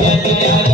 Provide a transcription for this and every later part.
ಏನ್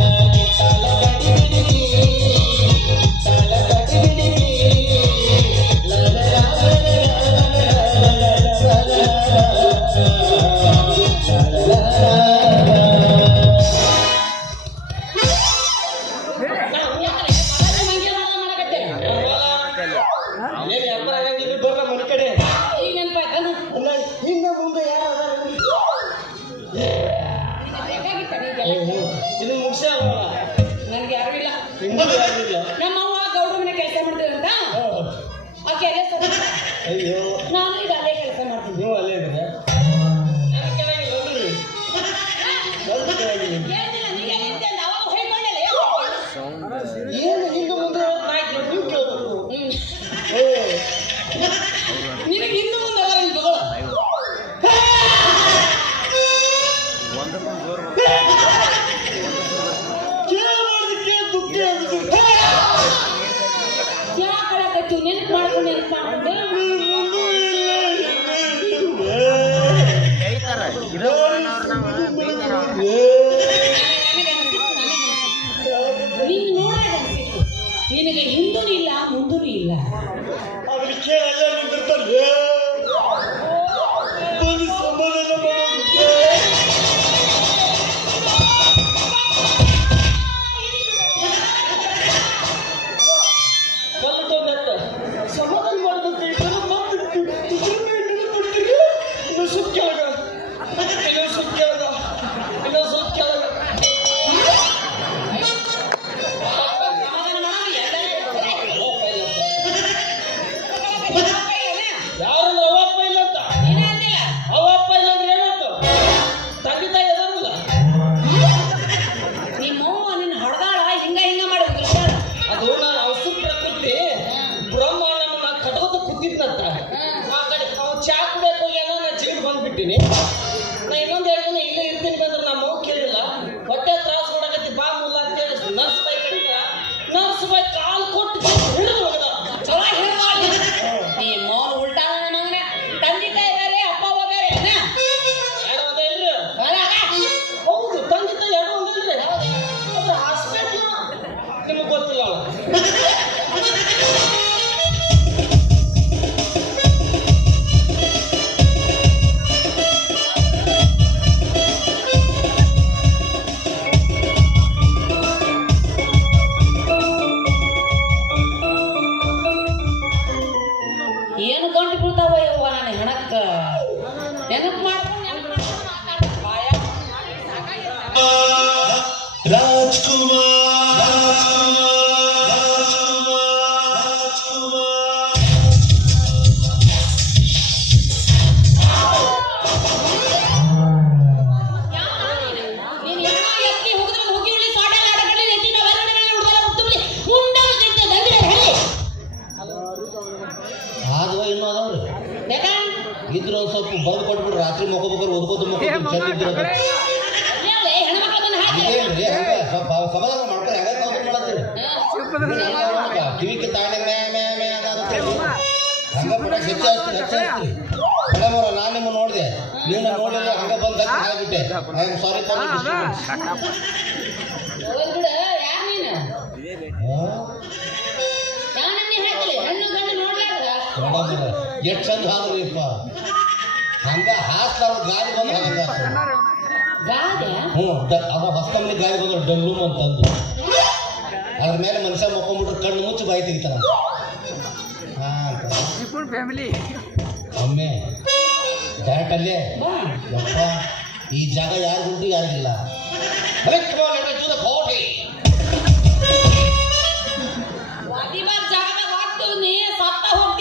ರಾಜ್ಕುಮಾರ್ ಬಂದು I am sorry for ಬಿಡು ಯಾರ್ ನೀನು? ಯಾವನನ್ನೇ ಹಾಕಲಿ ಹೆಣ್ಣು ಗಂಡು ನೋಡ್ಲಾರ್ದ ಮೇಡಮ್ ಎಷ್ಟು ಚಂದ ಆದ್ರಿಪ್ಪ ಹಂಗ ಹಾಸ್ತಾರ ಗಾಳಿ ಬಂದು ಹಂಗ ಹ್ಞೂ ತಮ್ಮ ಕಂಪ್ನಿ ಗಾಳಿ ಬಂದ್ರೆ ಡಲ್ಲೂಮ್ ಅಂತಂದು ಅದ್ರ ಮೇಲೆ ಮನುಷ್ಯ ಮಕ್ಕೊಂಡ್ಬಿಟ್ರೆ ಕಣ್ಣು ಮುಚ್ಚಿ ಬಾಯಿ ತೆಗಿತಾನ ಹಾ ಫ್ಯಾಮಿಲಿ ಒಮ್ಮೆ. ಬಾ ಯಪ್ಪ ಈ ಜಾಗ ಯಾರಿಗುಂಟು ಯಾರಿಗಿಲ್ಲ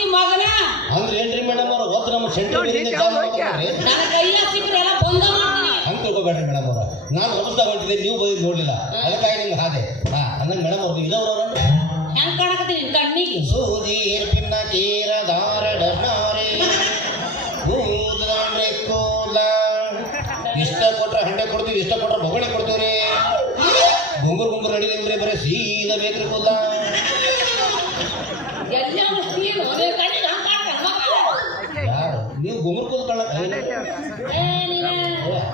ಮಗನ. ಅಂದ್ರೆ ಏನ್ರಿ ಮೇಡಮ್ ಅವ್ರ? ಒತ್ತು ನಮ್ಮ ಸೆಂಟ್ರಲ್ ಹಂಗೆ ತಿಳ್ಕೊಬೇಡ್ರಿ ಮೇಡಮ್ ಅವ್ರ. ನಾನು ಹೊಲಸ್ದಾಗ ಹೊಂಟಿದ್ದೆ ನೀವು ಬಂದು ನೋಡಿಲ್ಲ ಅದಕ್ಕಾಗಿ ನಿಮ್ಗೆ ಹಾದೆ ಹಾ ಅಂದಂಗೆ ಮೇಡಮ್ ಅವ್ರು ಇರೋರು ಹೆಂಗ್ ಕಾಣಕತ್ತೀನಿ ಕಣ್ಣಿಗೆ? ಸೂದಿ ಪಿನ್ನ ಕೀರ ದಾರ ಯಾರು? ನೀವು ಗುಮರ್ ಕೂದಲು ಕಳ್ಳ ಏ ನೀನ.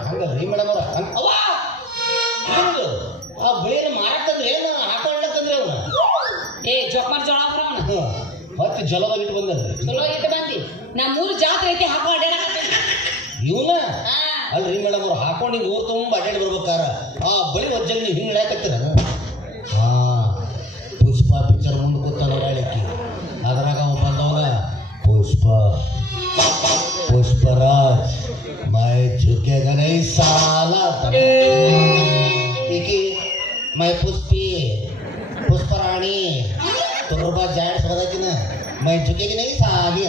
ಹಂಗಲ್ರಿ ಮೇಡಮ್ ಅವ್ರ ಹಂಗ ಅವ್ವ! ಆ ಬೇರೆ ಮಾರಕ್ಕಂದ್ರೆ ಏನು ಹಾಕೊಳ್ಳತ್ತಂದ್ರೆ ಅವನ? ಏ ಜೋಕಮಾರ್ ಜೋಳ ಅವನ? ಹ್ಞೂ ಮತ್ತೆ ಜಲದಾಗ ಇಟ್ಟು ಬಂದದ್ರಿ. ಚಲೋ ಇಟ್ಟು ಬಂದಿ. ನಾ ಮೂರು ಜಾತ್ರೆ ಐತಿ ಹಾಕೋ ಅಡ್ಯಾಡಕತ್ತೀನಿ ಇವನ? ಹಾ. ಅಲ್ರಿ ಮೇಡಮ್ ಅವ್ರು ಹಾಕೊಂಡು ಹಿಂಗೆ ಊರು ತುಂಬ ಅಡ್ಡಾಡಿ ಬರ್ಬೇಕಾರ. ಆ ಬಳಿ ವಜ್ಜಾಗ ನೀವು ಹಿಂಗೆ ಇಳ್ಯಾಕತ್ತೀರ ಪುಷ್ಪರಾಜ್ ಮೈ ಝುಕೆಗ ನೈ ಸಾಲ ಈಕಿ ಮೈ ಪುಷ್ಪಿ ಪುಷ್ಪರಾಣಿ ತುರ್ಬಾ ಜಾಡ್ಸ್ कि ಮೈ मैं झुकेगी ಸಾಲಿ साली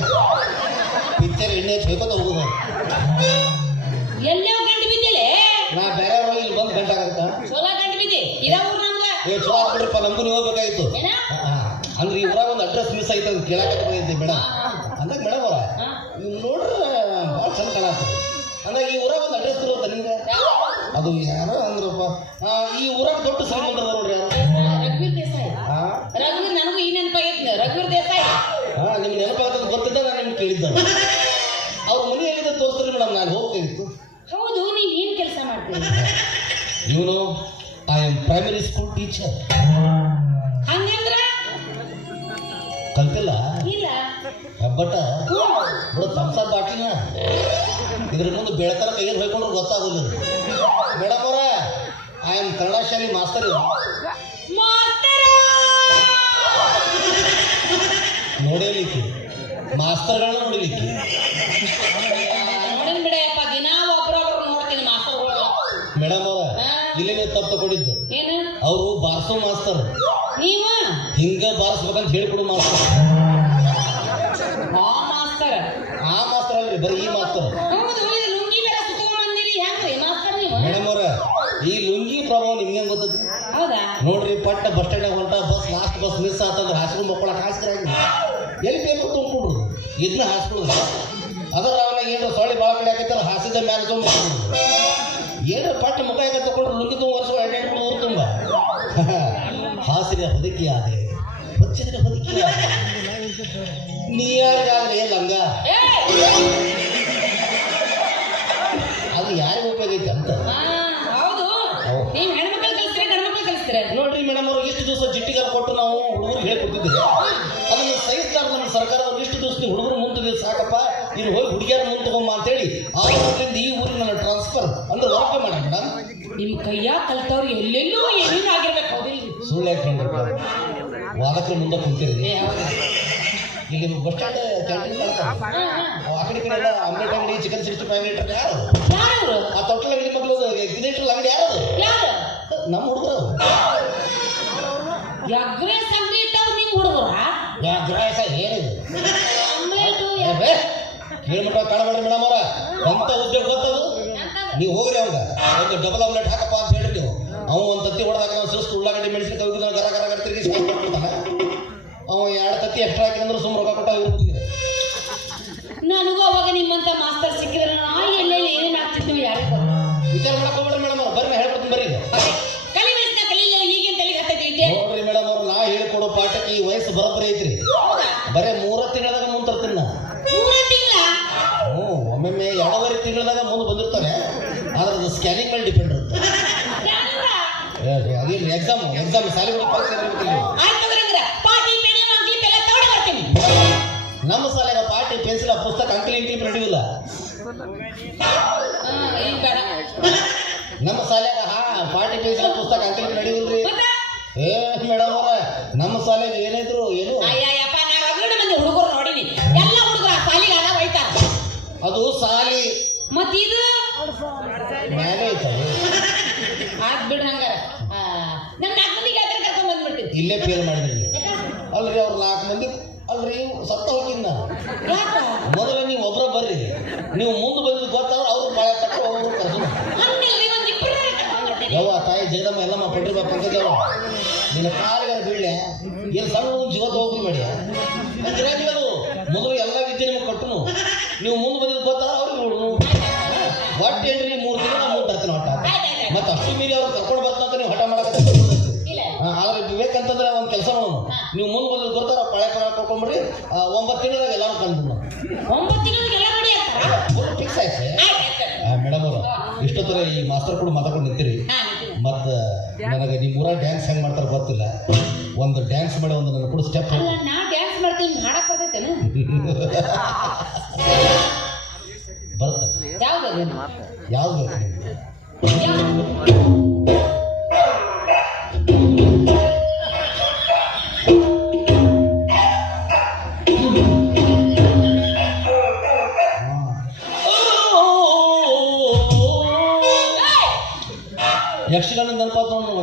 पिक्चर ಎಣ್ಣೆ ಹೇಳ್ಕೊತ ಹೋಗೋದು ಎಲ್ಲೋ ಗಂಟು ಬಿದ್ದಿಲೆ? ನಾ ಬೇರೆ ಇಲ್ಲಿ ಬಂದು ಗಂಟಾಗತ್ತ ಚಲೋ ಗಂಟು ಬಿದ್ದಿ? ಇದ ಊರ್ ನಮ್ಗ ಏ ಚಲೋ ನಮಗೂ ನೀವು ಏನ? ಆ, ಅಂದ್ರೆ ಈ ಊರಾಗ ಒಂದು ಅಡ್ರೆಸ್ ಮಿಸ್ ಆಯ್ತು ಅಂತ ಕೇಳಕ್ಕೆ ಬಂದಿದ್ದೆ ಮೇಡಮ್. ಅಂದಾಗ ಮೇಡಮ್ ಅವರ ನೋಡ್ರೆ ಅಂದಾಗ ಈ ಊರಾಗ ಒಂದು ಅಡ್ರೆಸ್ ಇರುತ್ತೆ ನಿಮ್ಗೆ. ಅದು ಯಾರು ಅಂದ್ರಪ್ಪ. ಈ ಊರಾಗ ದೊಡ್ಡ ಶ್ರೀಮಂತರ ನೋಡ್ರಿ ಯಾರು? ರಘುವೀರ್ ದೇಸಾಯಿ ರಘುವೀರ್ ನನಗೂ ಈ ನೆನಪಾಗೈತಿ ರಘುವೀರ್ ದೇಸಾಯಿ? ಹಾ ನಿಮ್ಗೆ ನೆನಪಾಗ್ತದೆ ಗೊತ್ತಿದ್ದ ನಾನು ನಿಮ್ಗೆ ಕೇಳಿದ್ದ ಅವ್ರ ಮನೆ ಎಲ್ಲಿದೆ ತೋರಿಸ್ತಾರೆ ಮೇಡಮ್ ನಾನು ಹೋಗ್ಬೇಕಿತ್ತು ಹೌದು ನೀನು ಏನ್ ಕೆಲಸ ಮಾಡ್ತೀನಿ ಇವನು I am primary school teacher ಹಂಗಂದ್ರ? ಕಲ್ತಿಲ್ಲ? ಇಲ್ಲ. ಬಟ್ ತಮ್ಸಾ ಬಾಟ್ಲಿನ ಇದ್ರ ಮುಂದೆ ಬೆಳತನ ಕೈಯಲ್ಲಿ ಹೋಯ್ಕೊಂಡ್ರೆ ಗೊತ್ತಾಗಲ್ಲ ಮೇಡಮ್ ಅವರ ಐ ಆಮ್ ಕನ್ನಡ ಶಾಲೆ ಮಾಸ್ತರ್ ನೋಡಲಿಕ್ಕೆ ಮಾಸ್ತರ್ಗಳನ್ನ ನೋಡಲಿಕ್ಕೆ. ಮೇಡಮ್ ಅವರ ಇಲ್ಲಿ ನೀವು ತಪ್ಪು ತಗೊಂಡಿದ್ದು ಅವರು ಬಾರಿಸೋ ಮಾಸ್ತರ್. ಹಿಂಗ ಬಾರಿಸ್ಬೇಕಂತ ಹೇಳ್ಕೊಡು ಮಾಸ್ತರ್. ಬರೀ ಈ ಮಾತು. ಮಾಸ್ತರ್ ಮೇಡಮ್ ಅವರ ಈ ಲುಂಗಿ ಪ್ರಭಾವ ನಿಮ್ಗೆ ಹೆಂಗ್ ಗೊತ್ತೈತಿ? ನೋಡ್ರಿ ಪಟ್ಟ ಬಸ್ ಸ್ಟ್ಯಾಂಡ್ ಹೊಂಟ ಬಸ್ ಲಾಸ್ಟ್ ಬಸ್ ಮಿಸ್ ಆತಂದ್ರೆ ಹಾಸ್ಕೊಂಡು ಮಕ್ಕಳಕ್ಕೆ ಹಾಸ್ತಿರಾಗಿ ಎಲ್ಲಿ ಬೇಕು ತುಂಬಿಕೊಡ್ರು ಇದನ್ನ ಹಾಸ್ಕೊಡುದು ಅದರ ಅವನ ಏನ್ರ ಸೊಳ್ಳೆ ಭಾಳ ಕಡೆ ಹಾಕೈತಲ್ಲ ಹಾಸಿದ ಮ್ಯಾಲೆ ತುಂಬ ಏನ್ರ ಪಟ್ಟ ಮುಖ ಯಾಕೆ ತಗೊಂಡ್ರು ಲುಂಗಿ ತುಂಬ ವರ್ಷ ಊರು ತುಂಬ. ಹಾಸಿಗೆ ಹೊದಕಿ ಆದೆ. ಹೊಚ್ಚಿದ್ರೆ ಹೊದಕಿ ಆದೆ. ನೀ ಯಾರಿಗಾದ್ರೆ ಲಂಗ? ನಾವು ಹುಡುಗರಿಗೆ ಅದನ್ನು ನಮ್ಮ ಸರ್ಕಾರದವ್ರು ಇಷ್ಟು ದೋಸ್ತಿ ಹುಡುಗರು ಮುಂದೆ ಸಾಕಪ್ಪ. ನೀನು ಹೋಗಿ ಹುಡುಗಿಯರ ಮುಂದೆ ತಗೊಂಬ ಅಂತೇಳಿ ಆ ಊರಿಂದ ಈ ಊರಿನ ನನ್ನ ಟ್ರಾನ್ಸ್ಫರ್ ಅಂದ್ರೆ ಓಕೆ ಮಾಡಿ ಮೇಡಮ್ ನಿಮ್ ಕೈಯಾಗ ಕಲ್ತವ್ರು ಎಲ್ಲೆಲ್ಲೂ ಏನೇನು ಆಗಿರ್ಬೇಕು ಸುಳ್ಳು ಯಾಕೆ ವಾದಕರ ಮುಂದೆ ಕುಂತಿರಿ. ಇಲ್ಲಿ ಬಸ್ ಸ್ಟ್ಯಾಂಡ್ ಕ್ಯಾಂಟೀನ್. ಆ ಕಡೆ ಕಡೆ ಎಲ್ಲ ಆಮ್ಲೆಟ್ ಅಂಗಡಿ ಚಿಕನ್ ಸಿಕ್ಸ್ಟಿ ಫೈವ್ ಲೀಟರ್ ಯಾರು ಆ ತೊಟ್ಟಲ ಅಂಗಡಿ ಮಕ್ಕಳು ಎಗ್ನೇಟರ್ ಅಂಗಡಿ ಯಾರು? ನಮ್ಮ ಹುಡುಗರು. ಯಗ್ರೆ ಹುಡುಗರ ಯಾ ಏನಿದೆ? ಹೇಳ್ಬಿಟ್ಟ ಕಾಣಬೇಡ್ರಿ ಮೇಡಮ್ ಅವರ. ಅಂತ ಉದ್ಯೋಗ ಗೊತ್ತದು ನೀವು ಹೋಗ್ರಿ ಅವಂಗ. ಒಂದು ಡಬಲ್ ಆಮ್ಲೆಟ್ ಹಾಕಪ್ಪ ಅಂತ ಹೇಳಿ ನೀವು. ಅವ ಒಂದು ತತ್ತಿ ಹೊಡೆದಾಗ ನಾವು ಸುಸ್ತು ಉಳ್ಳಾಗಡ್ಡಿ ಮೆಣಸಿನ ಹೋಗಿ ನಾವು ಗರ ಗರ ತಿರುಗಿ ಕೊಟ್ಬಿಡ್ತಾನೆ ಅವ ಎರಡು ತತ್ತಿ ಎಕ್ಸ್ಟ್ರಾ ಹಾಕಿದ್ರೆ ಸುಮ್ಮನೆ ರೊಕ್ಕ ಕೊಟ್ಟ ನನಗೂ ಅವಾಗ ನಿಮ್ಮಂತ ಮಾಸ್ತರ್ ಸಿಕ್ಕಿದ್ರೆ ನಾ ಎಲ್ಲೆಲ್ಲಿ ಏನೇನು ಆಗ್ತಿತ್ತು ಯಾರಿಗೂ ವಿಚಾರ ಮಾಡ್ಕೋಬೇಡ ಮೇಡಮ್ ಅವ್ರು. ಬರ್ರಿ ನಾ ಬರೀ ಬರ್ರಿ ಪಾಠಿ ಪೆನ್ಸಿಲ್ ಪುಸ್ತಕ ಅಂಕಲಿ ಅಂಕಲಿ ಬೇಡ ನಮ್ಮ ಶಾಲೆಗ ಹಾ ಪಾರ್ಟಿ ಪೆನ್ಸಿಲ್ ಪುಸ್ತಕ ಅಂಕಲಿ ನಡೆಯುವುದಿಲ್ರಿ ಮತ್ತೆ ಏ ಮೇಡಮ್ ಅವ್ರ ನಮ್ಮ ಶಾಲೆಗೆ ಏನಿದ್ರು ಏನು? ಹುಡುಗರು ನೋಡಿನಿ. ಎಲ್ಲ ಹುಡುಗರು ಆ ಸಾಲಿಗೆ ಅದ ಒಯ್ತಾರ ಅದು ಸಾಲಿ ಮತ್ ಇದು ಮ್ಯಾಲೆ ಐತಲ್ಲ ಆತ್ ಬಿಡು ಹಂಗಾರ. ನಮ್ಮ ನಮ್ ನಾಲ್ಕು ಮಂದಿಗೆ ಕರ್ಕೊಂಡ್ ಬಂದ್ಬಿಡ್ತೀನಿ. ಇಲ್ಲೇ ಫೇಲ್ ಮಾಡಿದ್ರಿ ಅಲ್ರಿ ಅವ್ರು ನಾಲ್ಕು ಮಂದಿ ಅಲ್ರಿ ಸತ್ತ ಹೋಗಿನ್ನ ಮೊದಲ ನೀವು ಒಬ್ರ ಬರ್ರಿ. ನೀವು ಮುಂದೆ ಬಂದಿದ್ದು ಗೊತ್ತಾದ್ರೆ ಅವ್ರು ಬಹಳ ತಕ್ಕ ಕರ್ಕೊಂಡ್ ಯವ್ವ ತಾಯಿ ಜಗದಮ್ಮ ಎಲ್ಲಮ್ಮ ಪಂಡ್ರಿ ಬಾ ಪಂಕಜವ್ವ ನಿನ್ನ ಕಾಲಿಗೆ ಬೀಳ್ಳೆ ಏನು ಸಣ್ಣ ಜೀವ ಹೋಗ್ರಿ ಮಾಡಿ ಮೊದಲು ಎಲ್ಲ ವಿದ್ಯೆ ನಿಮಗೆ ಕೊಟ್ಟನು. ನೀವು ಮುಂದೆ ಬಂದಿದ್ದು ಗೊತ್ತಾದ್ರೆ ಅವ್ರಿಗೆ ನೋಡು ಒಟ್ಟು ಏನ್ರಿ ಮೂರು ದಿನ ನಾವು ಮುಂದೆ ತರ್ತೀನಿ ಒಟ್ಟ. ಮತ್ತೆ ಅಷ್ಟು ಮೀರಿ ಅವ್ರು ಕರ್ಕೊಂಡು ಬರ್ತಾ ನೀವು ಹಠ ಮಾಡಕ್ಕೆ ಆದ್ರೆ ವಿವೇಕ್ ಅಂತಂದ್ರೆ ಒಂದು ಕೆಲಸ ನೀವು ಮುಂದೆ ಆ, ಒಂಬತ್ತು ತಿಂಗಳಾಗ ಎಲ್ಲಾರು ಒಂಬತ್ತು ತಿಂಗಳಿಗೆ ಎಲ್ಲ ರೆಡಿ ಆಗ್ತಾರ? ಫಿಕ್ಸ್ ಆಯ್ತು ಮೇಡಮ್ ಅವರು ಇಷ್ಟೊತ್ತರ ಈ ಮಾಸ್ತರ್ ಕೂಡ ಮಾತಾಡ್ಕೊಂಡು ನಿಂತಿರಿ. ಮತ್ತ ನನಗೆ ನಿಮ್ಮ ಊರ ಡ್ಯಾನ್ಸ್ ಹೆಂಗೆ ಮಾಡ್ತಾರೆ ಗೊತ್ತಿಲ್ಲ. ಒಂದು ಡ್ಯಾನ್ಸ್ ಮಾಡಿ ಒಂದು ನನ್ನ ಕೂಡ ಸ್ಟೆಪ್ ಅಲ್ಲ ನಾ ಡ್ಯಾನ್ಸ್ ಮಾಡ್ತೀನಿ ಬರ್ತೈತೇನು? ಬರ್ತದೆ. ಯಾವ್ದು? యక్షగణ దళపాతంలో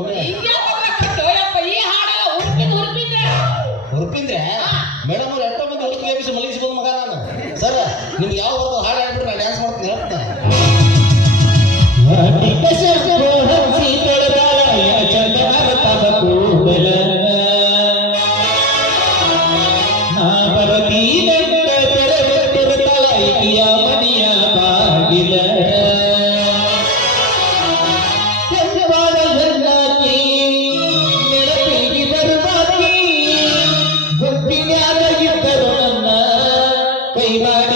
ಕೈ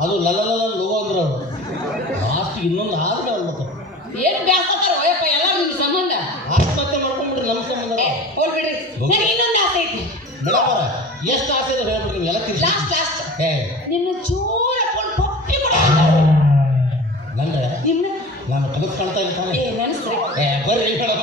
ಅದು ಲಲಲ ಲೋ ಅಂದ್ರೆ ಅವರು ಲಾಸ್ಟ್ ಇನ್ನೊಂದು ಆದ್ರೆ ಅನ್ಬೇಕು ಏನ್ ಬ್ಯಾಸ್ತಾರ ಓಯಪ್ಪ ಎಲ್ಲ ನಿಮ್ ಸಂಬಂಧ? ಆತ್ಮಹತ್ಯೆ ಮಾಡ್ಕೊಂಡ್ಬಿಟ್ರೆ ನಮ್ಮ ಸಂಬಂಧ? ಹೋಲ್ ಬಿಡ್ರಿ. ನನಗೆ ಇನ್ನೊಂದು ಆಸೆ ಐತಿ. ಮೇಡಮ್ ಎಷ್ಟು ಆಸೆ ಇದೆ ಹೇಳ್ಬಿಡ್ರಿ ನೀವು ಎಲ್ಲ ತಿರ್ಸಿ ಲಾಸ್ಟ್ ಲಾಸ್ಟ್ ಏ. ನಿನ್ನ ಚೂರ ಕೊಂಡು ಪಪ್ಪಿ ನಂದ್ರೆ ನಿಮ್ನ ನಾನು ಕನಸು ಕಾಣ್ತಾ ಇಲ್ಲ ತಾನೆ. ಏ ನೆನಸ್ರಿ ಏ ಬರ್ರಿ ಮೇಡಮ್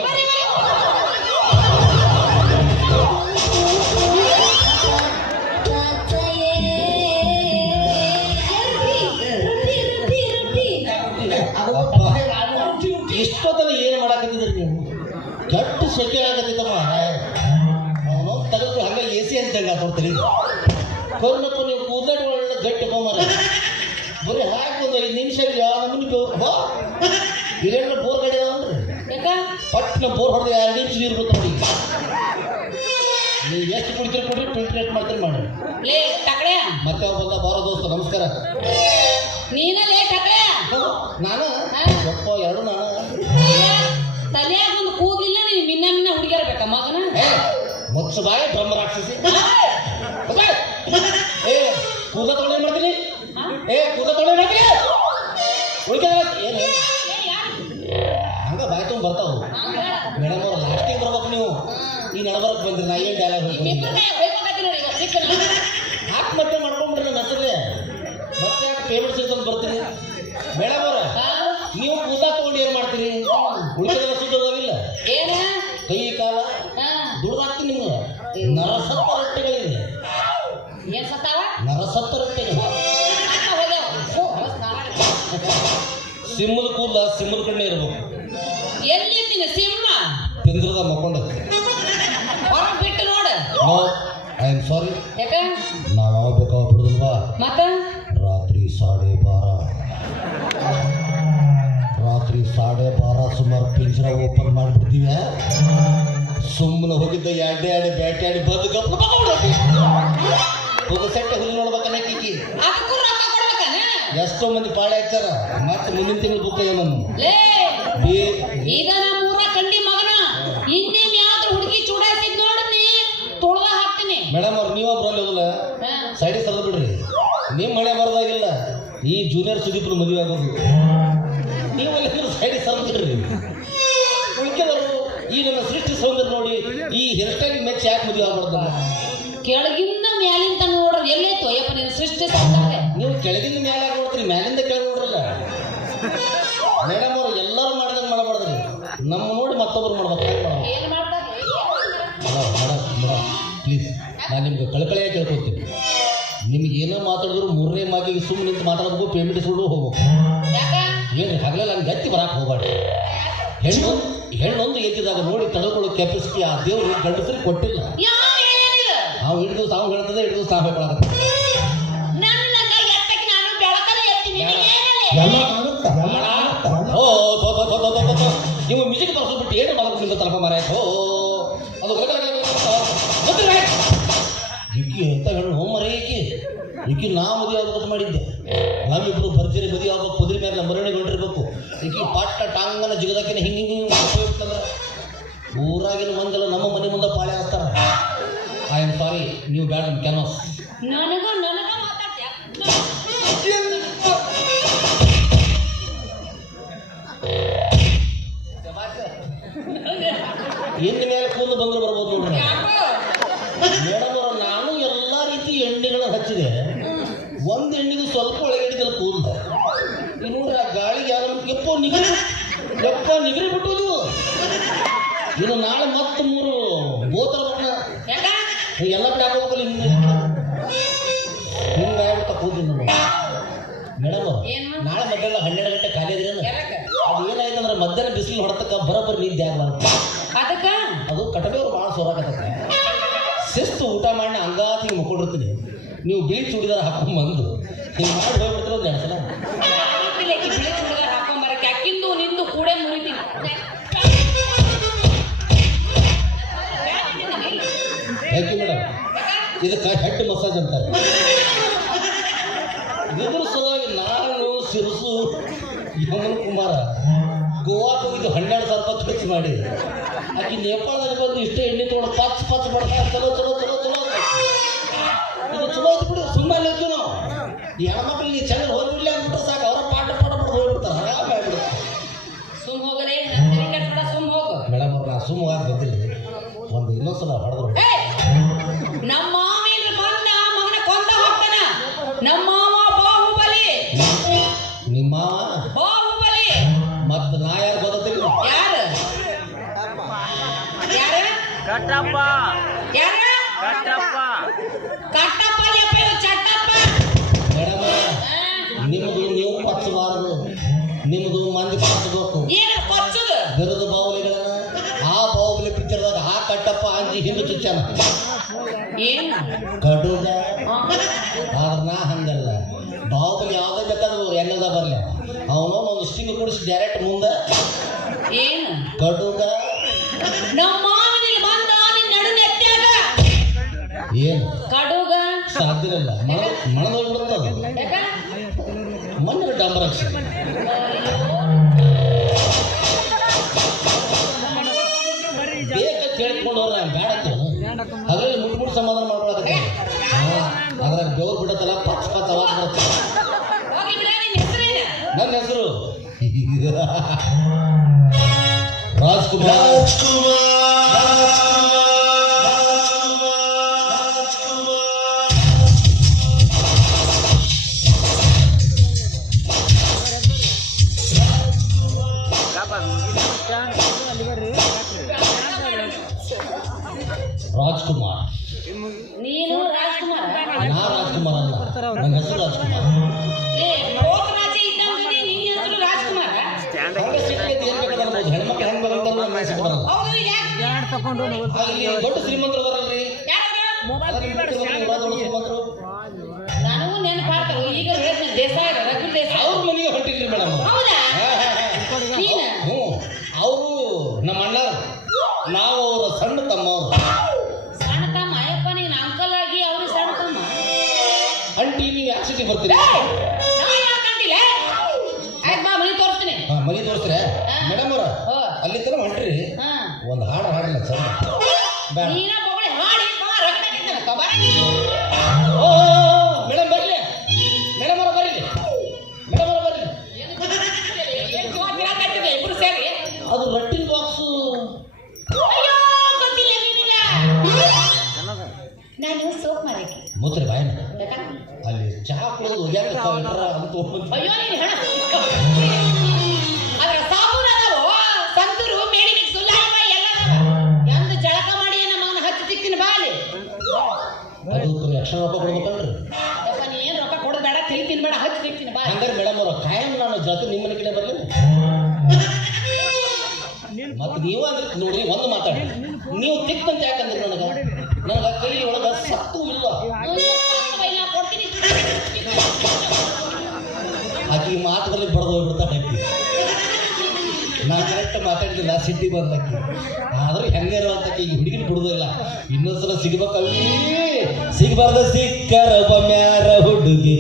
ಸೆಕೆ ಆಗತ್ತಿದ್ದಮ್ಮ ಅವನು ತೆಗೆದು ಹಂಗ ಎ ಸಿ ಹಂಚಂಗ ತೋರ್ತೀನಿ ಕರ್ನಪ್ಪ ನೀವು ಕೂದಲು ಒಳ್ಳೆ ಗಟ್ಟಿ ಹೋಮರ ಬರೀ ಹಾಕಿ ಒಂದು ಐದು ನಿಮಿಷ ಯಾವ ನಮೂನಿ ಬಾ. ಇಲ್ಲೇನ ಬೋರ್ ಕಡೆ ಯಾಕ? ಪಟ್ನ ಬೋರ್ ಹೊಡೆದು ಎರಡು ನಿಮಿಷ ನೀರು ಬೇಕು ನೀವು ಎಷ್ಟು ಕುಡಿತೀರಿ ಕೊಡ್ರಿ ಫಿಲ್ಟ್ರೇಟ್ ಮಾಡ್ತೀರಿ ಮಾಡಿ. ಲೇ ಟಕಳೆ ಮತ್ತೆ ಒಬ್ಬ ಬಾರೋ ದೋಸ್ತ ನಮಸ್ಕಾರ. ನೀನ ಲೇ ಟಕಳೆ ನಾನು. ಒಪ್ಪ ಎರಡು ನಾನು? ತಲೆಯಾಗ ಒಂದು ಕೂದಲಿಲ್ಲ ನೀನು ಮಿನ್ನ ಮಿನ್ನ ಹುಡುಗಿಯರ್ ಬೇಕ ಮಗನ? ಮುಚ್ಚು ಬಾಯಿ ಬ್ರಹ್ಮ ರಾಕ್ಷಸಿ. ಸಿಂಹದ ಕೂದಲ ಸಿಂಹದ ಕಣ್ಣೆ ಇರಬೇಕು. ಎಲ್ಲಿದ್ದೀನಿ ಸಿಂಹ? ತಿಂದ್ರದ ಮಕ್ಕೊಂಡ. ಹೊರಗ್ ಬಿಟ್ಟು ನೋಡ. ಐ ಆಮ್ ಸಾರಿ ಯಾಕ? ನಾವು ಆಗ್ಬೇಕಾವ ಬಿಡುದಿಲ್ವಾ? ಮತ್ತ? ರಾತ್ರಿ ಸಾಡೆ ಬಾರ. ರಾತ್ರಿ ಸಾಡೆ ಬಾರ ಸುಮಾರು ಪಿಂಜರ ಓಪನ್ ಮಾಡಿಬಿಡ್ತೀವಿ ಸುಮ್ಮನೆ ಹೋಗಿದ್ದ ಎರಡೇ ಆಡಿ ಬೇಟೆ ಆಡಿ ಬಂದು ಗಪ್ಪ ಹೋಗೋ ಸೆಟ್ಟೆ ಹುಲ್ಲು ನೋಡ್ಬೇಕನ್ನ ಕಿಕ್ಕಿ ಅದಕ್ಕೂ ಎಷ್ಟೋ ಮಂದಿ ಪಾಳೆ ಹಚ್ಚಾರ ಮತ್ತೆ ಮುಂದಿನ ತಿಂಗಳು ಬುಕ್ ಏನನ್ನು ನಮ್ಮ ಲೇ ಬಿ ಈಗ ನಮ್ಮ ಊರ ಕಂಡಿ ಮಗನ ಇನ್ನೇನ್ ಯಾವ್ದು ಹುಡುಗಿ ಚೂಡಾಯಿಸಿದ್ ನೋಡ್ರಿ ತೊಳ್ದ ಹಾಕ್ತೀನಿ. ಮೇಡಮ್ ಅವ್ರು ನೀವು ಬರಲ್ಲ. ಸೈಡಿಗೆ ಸರಿದು ಬಿಡ್ರಿ. ನಿಮ್ಮ ಮನೆ ಬರ್ದಾಗಿಲ್ಲ. ಈ ಜೂನಿಯರ್ ಸುದೀಪ್ರು ಮದುವೆ ಆಗೋದು. ನೀವು ಅಲ್ಲಿ ಸೈಡಿಗೆ ಸರಿದು ಬಿಡ್ರಿ. ಉಳ್ಕೆದವರು ಈ ನನ್ನ ಸೃಷ್ಟಿ ಸೌಂದರ್ಯ ನೋಡಿ ಈ ಹೇರ್ ಸ್ಟೈಲ್ ಮೆಚ್ಚಿ ಯಾಕೆ ಮದುವೆ ಆಗ್ಬಾರ್ದು? ಕೆಳಗಿಂದ ಮ್ಯಾಲಿಂದ ನೋಡ್ರಿ ಎಲ್ಲೈತು ಅಯ್ಯಪ್ಪ ನಿನ್ನ ಸೃಷ್ಟಿ ಸೌಂದರ್ಯ? ನೀವು ಕೆಳಗಿಂದ ನೋಡ್ತೀರಿ ಮ್ಯಾಲಿಂದ ಕೇಳಿ ನೋಡ್ರಲ್ಲ. ಮೇಡಮ್ ಅವ್ರು ಎಲ್ಲರೂ ಮಾಡಿದಂಗೆ ಮಾಡಬಾರ್ದ್ರಿ ನಮ್ಮ ನೋಡಿ ಮತ್ತೊಬ್ರು ಮಾಡ್ಬೇಕು. ಪ್ಲೀಸ್ ನಾನು ನಿಮ್ಗೆ ಕಳಕಳಿಯಾಗಿ ಕೇಳ್ಕೊತೀನಿ. ನಿಮ್ಗೆ ಏನೋ ಮಾತಾಡಿದ್ರು ಮೂರನೇ ಮಾಗಿ ಸುಮ್ಮನೆ ನಿಂತು ಮಾತಾಡಬೇಕು ಪೇಮೆಂಟ್ ಇಸ್ಕೊಂಡು ಹೋಗ್ಬೇಕು. ಏನ್ರಿ ಹಗಲೆಲ್ಲ ಹಂಗೆ ಎತ್ತಿ ಬರಕ್ಕೆ ಹೋಗ್ಬೇಡ್ರಿ. ಹೆಣ್ಣು ಹೆಣ್ಣೊಂದು ಎತ್ತಿದಾಗ ನೋಡಿ ತಡ್ಕೊಳ್ಳೋ ಕೆಪಾಸಿಟಿ ಆ ದೇವರು ಗಂಡಸರಿಗೆ ಕೊಟ್ಟಿಲ್ಲ. ನಾವು ಹಿಡಿದು ಸಾವು ಹೇಳ್ತದೆ ಹಿಡಿದು ಸಾವು ಹೇಳಾಕತ್ತೆ ನೀವು ಮ್ಯೂಸಿಕ್ ಬರ್ಸ್ಬಿಟ್ಟು ಏನು ಮಾಡೋದು ತಲಪ ಮರ ಆಯ್ತು ಅದು? ಈಕಿ ಎಂತ ಹೆಣ್ಣು ಹೋ ಮರ ಈಕಿ ಈಕಿ ನಾ ಮದುವೆ ಆಗ್ಬೇಕು ಮಾಡಿದ್ದೆ. ನಾವಿಬ್ರು ಭರ್ಜರಿ ಮದುವೆ ಆಗ್ಬೇಕು ಕುದುರೆ ಮೇಲೆ ಮರಣೆ ಗೊಂಡಿರ್ಬೇಕು ಈಕಿ ಪಾಟ್ಟ ಟಾಂಗನ ಜಿಗದಕ್ಕಿನ ಹಿಂಗೆ ಹಿಂಗೆ ಊರಾಗಿನ ಮಂದೆಲ್ಲ ನಮ್ಮ ಮನೆ ಮುಂದೆ ಪಾಳೆ ಹಾಕ್ತಾರ. ಐ ಆಮ್ ಸಾರಿ ನೀವು ಬ್ಯಾಡ್ ಕ್ಯಾನ್ವಾಸ್ ನನಗೂ ನನಗ ಮಾತಾಡ್ತೀಯ? ಇನ್ನು ಮೇಲೆ ಊಟ ಹಿಂಗೆ ನೀವು ಬಿಳಿ ಚೂಡಿದಾರ ಹಾಕೊಂಡು ಬಂದು ಹಿಂಗೆ ಮಾಡಿ ಹೋಗ್ಬಿಡ್ತೀರ ಒಂದು ಎರಡು ಸಲ ನಿಂದು ಕೂಡೆ ಮುರಿತೀನಿ ಥ್ಯಾಂಕ್ ಮೇಡಮ್ ಇದಕ್ಕೆ ಹೆಡ್ ಮಸಾಜ್ ಅಂತಾರೆ. ಇದ್ರ ಸಲುವಾಗಿ ನಾನು ಸಿರಸು ಯಮನ್ ಕುಮಾರ ಗೋವಾಕ್ಕೆ ಹೋಗಿದ್ದು ಹನ್ನೆರಡು ಸಾವಿರ ರೂಪಾಯಿ ಖರ್ಚು ಮಾಡಿ. ಆಕೆ ನೇಪಾಳದಲ್ಲಿ ಬಂದು ಇಷ್ಟೇ ಎಣ್ಣೆ ತೊಗೊಂಡು ಪಚ್ ಪಚ್ ಮಾಡ್ತಾ ಚಲೋ ಚಲೋ ಚಲೋ. ಬಿಡು ಸುಮ್ಮನೆ ಇರ್ತೀವಿ ನಾವು ಈ ಹೆಣ್ಮಕ್ಳಿಗೆ ಚಂದ ಹೋದ್ಬಿಡ್ಲಿ ಅಂತ ಸಾಕು ಅವರ ಪಾಠ ಪಾಠ ಪಡ್ದು ಹೋಗ್ಬಿಡ್ತಾರೆ. ಸುಮ್ಮ ಆಗ್ಬಿಡುತ್ತೆ. ಸುಮ್ ಹೋಗಲೇ ಸುಮ್ ಹೋಗು. ಮೇಡಮ್ ಅವ್ರು ನಾ ಗೊತ್ತಿಲ್ಲ ಒಂದು ಇನ್ನೊಂದ್ಸಲ ಹೊಡೆದ್ರು. ಏನ್? ಕಡುಗ ಆದ್ರೆ ನಾ ಹಂಗಲ್ಲ. ಬಾಹುಬಲಿ ಯಾವುದೇ ಬೇಕಾದ್ರೂ ಎಲ್ಲದ ಬರಲಿ. ಅವನು ಒಂದು ಸ್ಟಿಂಗ್ ಕುಡಿಸಿ ಡೈರೆಕ್ಟ್ ಮುಂದೆ. ಏನು? ಕಡುಗ ನಮ್ಮ ಮಾವನಿಲ್ ಬಂದ ನಿನ್ನ ನಡು ನೆಟ್ಟಾಗ ಏನು? ಕಡುಗ ಸಾಧ್ಯ ಇಲ್ಲ ಮಣ ಮಣದೋಗ್ಬಿಡುತ್ತದು ಮಣ್ಣಿನ ಡಾಂಬರಕ್ಷ ರಾಜ್ಕುಮಾರ್. ನೀನು ರಾಜ್ಕುಮಾರ. ನಾ ರಾಜ್ಕುಮಾರ್ ಅಲ್ಲ. ನನ್ನ ಹೆಸರು ರಾಜ್ಕುಮಾರ್. ದೊಡ್ಡ ಶ್ರೀಮಂತರು ಬರಲ್ರಿ. ನನಗೂ ಈಗ ಹೇಳ್ತೀನಿ ದೇಸಾಯಿ ರಘು ದೇಸಾಯಿ. ಅವ್ರ ಮನೆಗೆ ಹೊಂಟಿದ್ರಿ ಮೇಡಮ್. ಹೌದಾ? ತೋರಿಸ್ತೀನಿ. ಮನೆ ತೋರಿಸ್ರೆ ಮೇಡಮ್ ಅವ್ರ ಅಲ್ಲಿ ತನ ಹೊಂಟ್ರಿ. ಒಂದು ಹಾಡು ಹಾಡಲ್ಲ ಸರ್. ಬೇಡ ನೀವು ತಿಕ್ಕಂತ ಯಾಕಂದ್ರೆ ನನಗೆ? ನನಗೆ ಕೈ ಒಳಗೆ ಸತ್ತು ಇಲ್ಲ. ಆಕೆ ಈ ಮಾತುಗಳಲ್ಲಿ ಬರೆದು ಹೋಗ್ಬಿಡ್ತಾಳೆ ಆಕಿ. ನಾನು ಕರೆಕ್ಟ್ ಮಾತಾಡಿದಿಲ್ಲ ಸಿದ್ಧಿ ಬಂದಕ್ಕೆ ಆದ್ರೆ ಹೆಂಗೆ ಇರುವಂತಕ್ಕೆ ಈ ಹುಡುಗಿನ ಬಿಡುದಿಲ್ಲ ಇನ್ನೊಂದ್ಸಲ ಸಿಗ್ಬೇಕಲ್ಲಿ. ಸಿಗಬಾರ್ದ, ಸಿಕ್ಕರ ಮ್ಯಾರ ಹುಡುಗಿ.